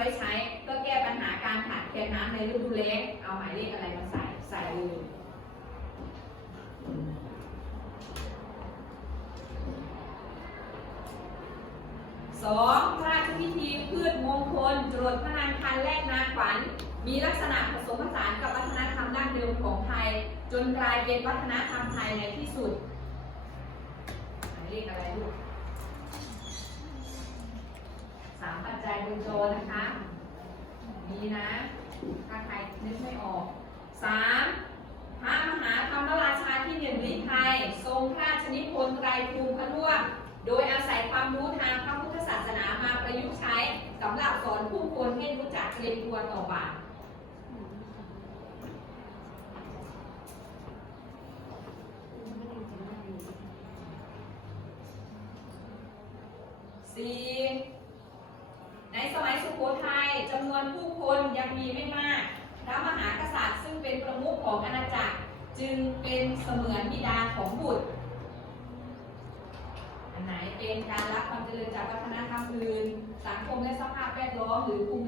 ไว้ใช้เพื่อแก้ปัญหาการขาดแคลนน้ำในฤดูแล้งเอาหมายเลขอะไรมาใส่ใส่เลยสองพระราชพิธีพืชมงคลจรดพระนางคันแรกนาขวัญมีลักษณะผสมผสานกับวัฒนธรรมดั้งเดิมของไทย จนกลายเป็นวัฒนธรรมไทยในที่สุดหมายเลขอะไรลูกสามปัจจัยบนโจนะคะมีนะ ถ้าใครนึกไม่ออกสามพระมหาธรรมราชาที่หนึ่งลิไทย ทรงพระราชนิพนธ์ไตรภูมิพระร่วงโดยอาศัยความรู้ทางพระพุทธศาสนามาประยุกต์ใช้สำหรับสอนผู้คนให้รู้จักเกรงกลัวต่อบาปสี่ ในสมัยสุโขทัยจำนวนผู้คนยังมีไม่มาก พระมหากษัตริย์ซึ่งเป็นประมุขของอาณาจักรจึงเป็นเสมือนบิดาของบุตร อันไหนเป็นการรับความเจริญจากวัฒนธรรมอื่น สังคมและสภาพแวดล้อมหรือภูมิ